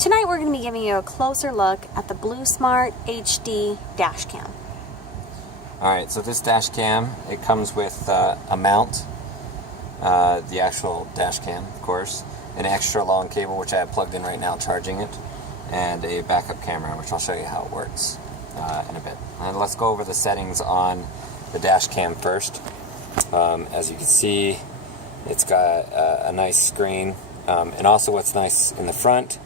Tonight we're going to be giving you a closer look at the Blusmart HD dash cam. Alright, so this dash cam, it comes with a mount, the actual dash cam, of course, an extra long cable which I have plugged in right now charging it, and a backup camera, which I'll show you how it works in a bit. And let's go over the settings on the dash cam first. As you can see, it's got a nice screen, and also what's nice in the front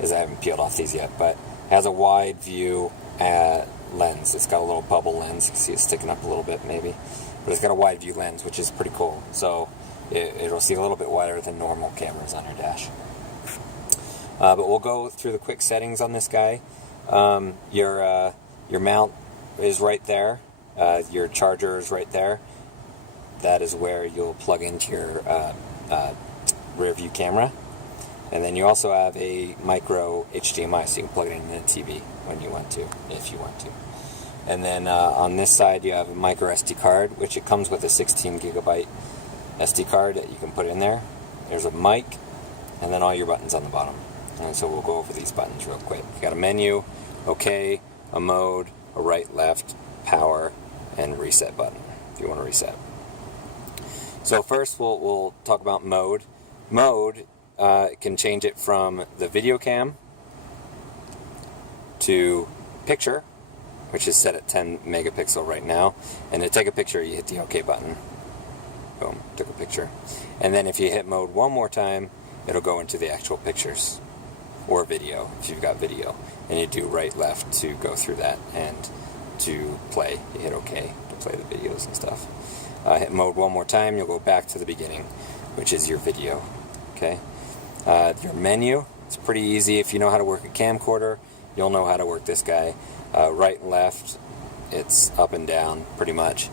is I haven't peeled off these yet, but it has a wide view lens. It's got a little bubble lens. You can see it sticking up a little bit maybe, but it's got a wide view lens, which is pretty cool. So it'll see a little bit wider than normal cameras on your dash. But we'll go through the quick settings on this guy. Your mount is right there. Your charger is right there. That is where you'll plug into your rear view camera. And then you also have a micro HDMI, so you can plug it into the TV when you want to, if you want to. And then on this side you have a micro SD card, which it comes with a 16 gigabyte SD card that you can put in there. There's a mic, and then all your buttons on the bottom. And so we'll go over these buttons real quick. You got a menu, OK, a mode, a right, left, power, and reset button if you want to reset. So first we'll talk about mode. Mode can change it from the video cam to picture, which is set at 10 megapixel right now. And to take a picture, you hit the OK button. Boom, took a picture. And then if you hit mode one more time, it'll go into the actual pictures, or video if you've got video. And you do right, left to go through that, and to play, you hit OK to play the videos and stuff. Hit mode one more time, you'll go back to the beginning, which is your video. Okay. Your menu, it's pretty easy. If you know how to work a camcorder, you'll know how to work this guy. Right and left, it's up and down pretty much.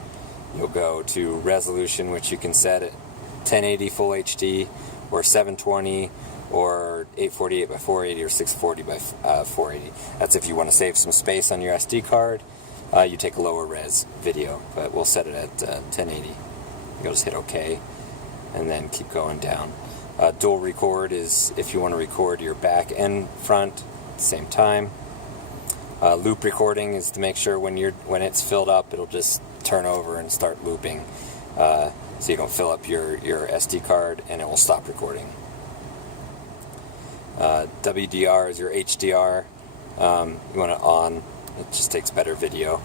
You'll go to resolution, which you can set at 1080 full HD, or 720, or 848 by 480, or 640 by 480. That's if you want to save some space on your SD card. You take a lower res video, but we'll set it at 1080. You'll just hit OK, and then keep going down. Dual record is if you want to record your back and front at the same time. Loop recording is to make sure when it's filled up, it'll just turn over and start looping, so you don't fill up your SD card and it will stop recording. WDR is your HDR. You want it on. It just takes better video.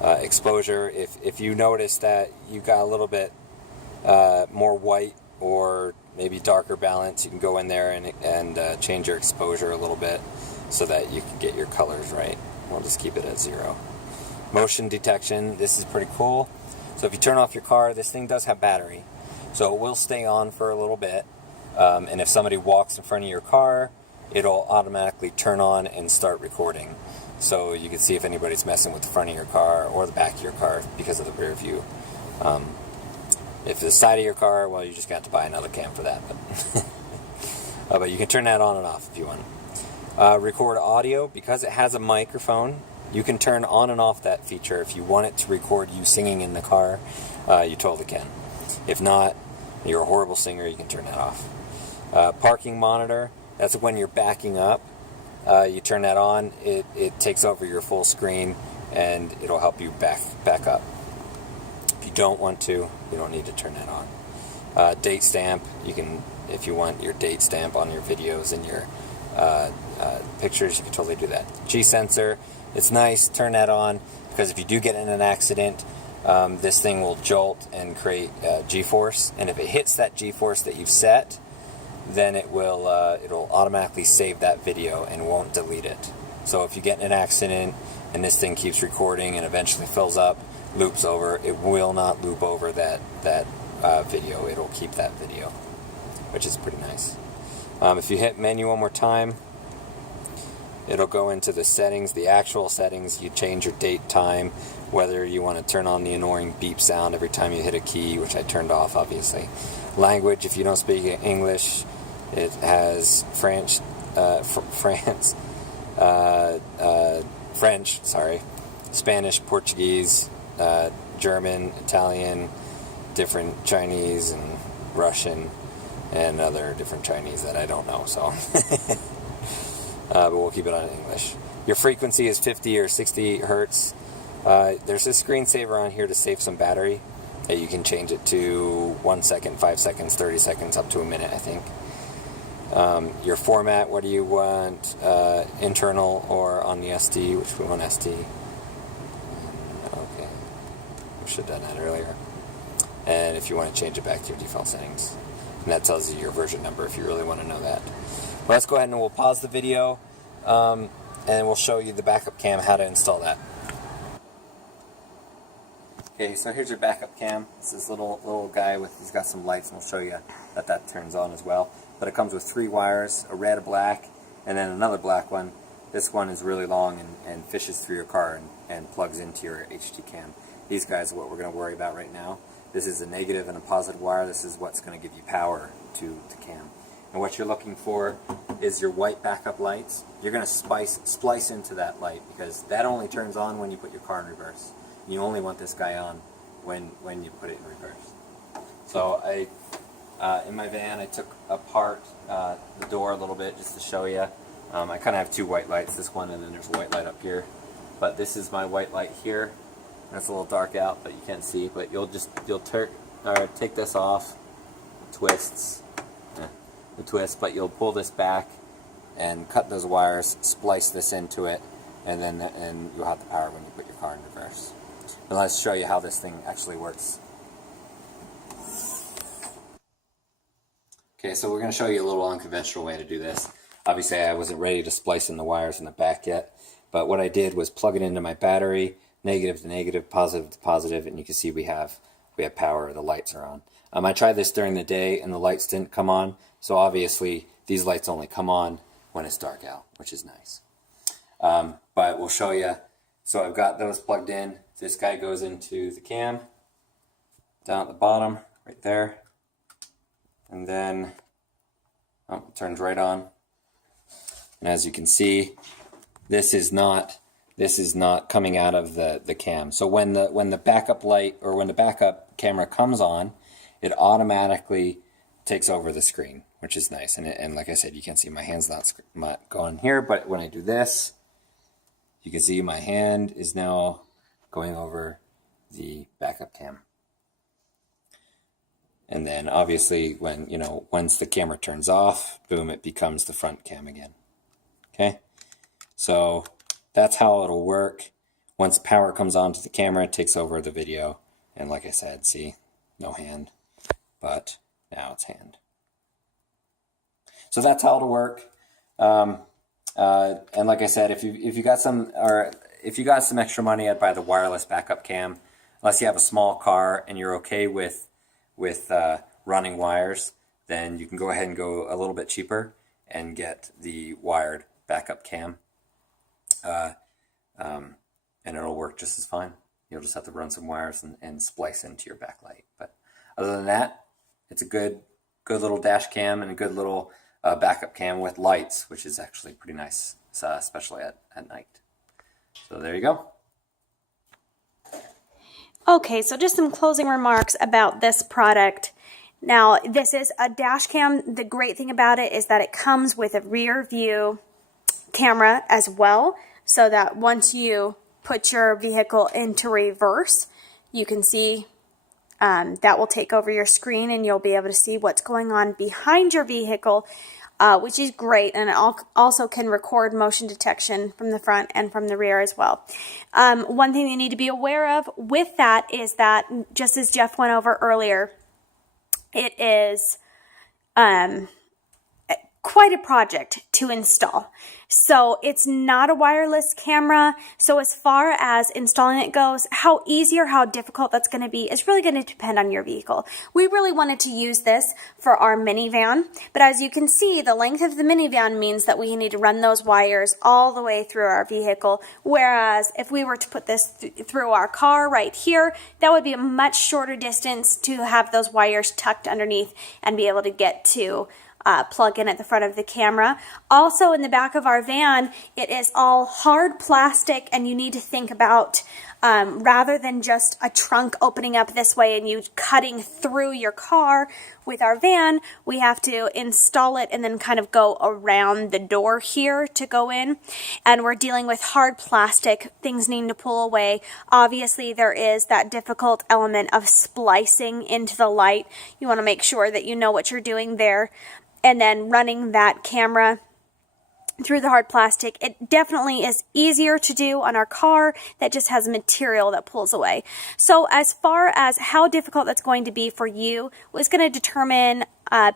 Exposure, if you notice that you got a little bit more white or maybe darker balance, you can go in there and change your exposure a little bit so that you can get your colors right. We'll just keep it at 0. Motion detection, this is pretty cool. So if you turn off your car, this thing does have battery, so it will stay on for a little bit, and if somebody walks in front of your car, it'll automatically turn on and start recording. So you can see if anybody's messing with the front of your car or the back of your car because of the rear view. If it's the side of your car, well, you just got to buy another cam for that. But you can turn that on and off if you want. Record audio, because it has a microphone, you can turn on and off that feature. If you want it to record you singing in the car, you totally can. If not, you're a horrible singer, you can turn that off. Parking monitor, that's when you're backing up. You turn that on, it takes over your full screen, and it'll help you back up. If you don't want to, you don't need to turn that on. Date stamp, you can, if you want your date stamp on your videos and your pictures, you can totally do that. G-sensor, it's nice, turn that on, because if you do get in an accident, this thing will jolt and create G-force, and if it hits that G-force that you've set, then it'll automatically save that video and won't delete it. So if you get in an accident and this thing keeps recording and eventually fills up, loops over, it will not loop over that video. It'll keep that video, which is pretty nice. If you hit menu one more time, it'll go into the settings, the actual settings. You change your date, time, whether you want to turn on the annoying beep sound every time you hit a key, which I turned off, obviously. Language, if you don't speak English, it has French, Spanish, Portuguese, German, Italian, different Chinese and Russian, and other different Chinese that I don't know, so. But we'll keep it on English. Your frequency is 50 or 60 hertz. There's a screensaver on here to save some battery. You can change it to 1 second, 5 seconds, 30 seconds, up to a minute, I think. Your format, what do you want? Internal or on the SD, which we want SD. Okay. We should have done that earlier. And if you want to change it back to your default settings. And that tells you your version number if you really want to know that. Well, let's go ahead and we'll pause the video and we'll show you the backup cam, how to install that. Okay, so here's your backup cam. It's this little guy he's got some lights, and we'll show you that turns on as well. But it comes with 3 wires, a red, a black, and then another black one. This one is really long and fishes through your car and plugs into your HD cam. These guys are what we're going to worry about right now. This is a negative and a positive wire. This is what's going to give you power to cam. And what you're looking for is your white backup lights. You're going to splice into that light, because that only turns on when you put your car in reverse. You only want this guy on when you put it in reverse. So in my van, I took apart the door a little bit just to show you. I kind of have 2 white lights, this one and then there's a white light up here. But this is my white light here. It's a little dark out, but you can't see. But you'll take this off, twists, the twist, but you'll pull this back and cut those wires, splice this into it, and then you'll have the power when you put your car in reverse. And let's show you how this thing actually works. Okay, so we're going to show you a little unconventional way to do this. Obviously, I wasn't ready to splice in the wires in the back yet, but what I did was plug it into my battery, negative to negative, positive to positive, and you can see we have power. The lights are on. I tried this during the day, and the lights didn't come on. So obviously, these lights only come on when it's dark out, which is nice. But we'll show you. So I've got those plugged in. This guy goes into the cam, down at the bottom, right there. And then, it turns right on. And as you can see, this is not coming out of the cam. So when the backup light, or when the backup camera comes on, it automatically takes over the screen, which is nice. And like I said, you can see my hand's not going here, but when I do this, you can see my hand is now going over the backup cam. And then obviously once the camera turns off, boom, it becomes the front cam again. Okay, so that's how it'll work. Once power comes on to the camera, it takes over the video. And like I said, see, no hand, but now it's hand. So that's how it'll work. And like I said, if you got some extra money, I'd buy the wireless backup cam. Unless you have a small car and you're okay with running wires, then you can go ahead and go a little bit cheaper and get the wired backup cam. And it'll work just as fine. You'll just have to run some wires and splice into your backlight. But other than that, it's a good little dash cam and a good little backup cam with lights, which is actually pretty nice, especially at night. So there you go. Okay, so just some closing remarks about this product. Now, this is a dash cam. The great thing about it is that it comes with a rear view camera as well, so that once you put your vehicle into reverse, you can see that will take over your screen and you'll be able to see what's going on behind your vehicle, which is great. And it also can record motion detection from the front and from the rear as well. One thing you need to be aware of with that is that, just as Jeff went over earlier, it is quite a project to install. So it's not a wireless camera. So as far as installing it goes, how easy or how difficult that's going to be is really going to depend on your vehicle. We really wanted to use this for our minivan, but as you can see, the length of the minivan means that we need to run those wires all the way through our vehicle. Whereas if we were to put this through our car right here, that would be a much shorter distance to have those wires tucked underneath and be able to get to plug in at the front of the camera. Also in the back of our van, it is all hard plastic, and you need to think about rather than just a trunk opening up this way and you cutting through your car, with our van, we have to install it and then kind of go around the door here to go in. And we're dealing with hard plastic, things needing to pull away. Obviously, there is that difficult element of splicing into the light. You want to make sure that you know what you're doing there. And then running that camera through the hard plastic, it definitely is easier to do on our car that just has material that pulls away. So as far as how difficult that's going to be for you was going to determine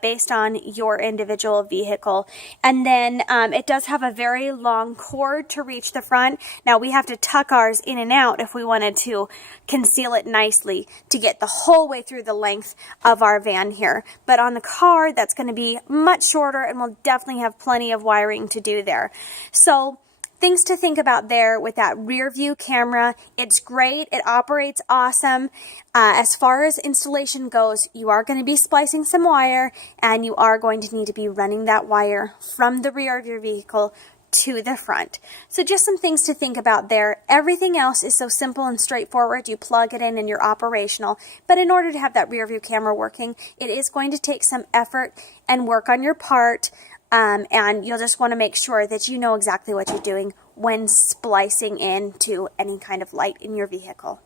based on your individual vehicle. And then it does have a very long cord to reach the front. Now we have to tuck ours in and out if we wanted to conceal it nicely to get the whole way through the length of our van here. But on the car, that's going to be much shorter, and we'll definitely have plenty of wiring to do there. So things to think about there with that rear view camera. It's great. It operates awesome. As far as installation goes, you are going to be splicing some wire, and you are going to need to be running that wire from the rear of your vehicle to the front. So just some things to think about there. Everything else is so simple and straightforward. You plug it in and you're operational. But in order to have that rear view camera working, it is going to take some effort and work on your part. And you'll just want to make sure that you know exactly what you're doing when splicing into any kind of light in your vehicle.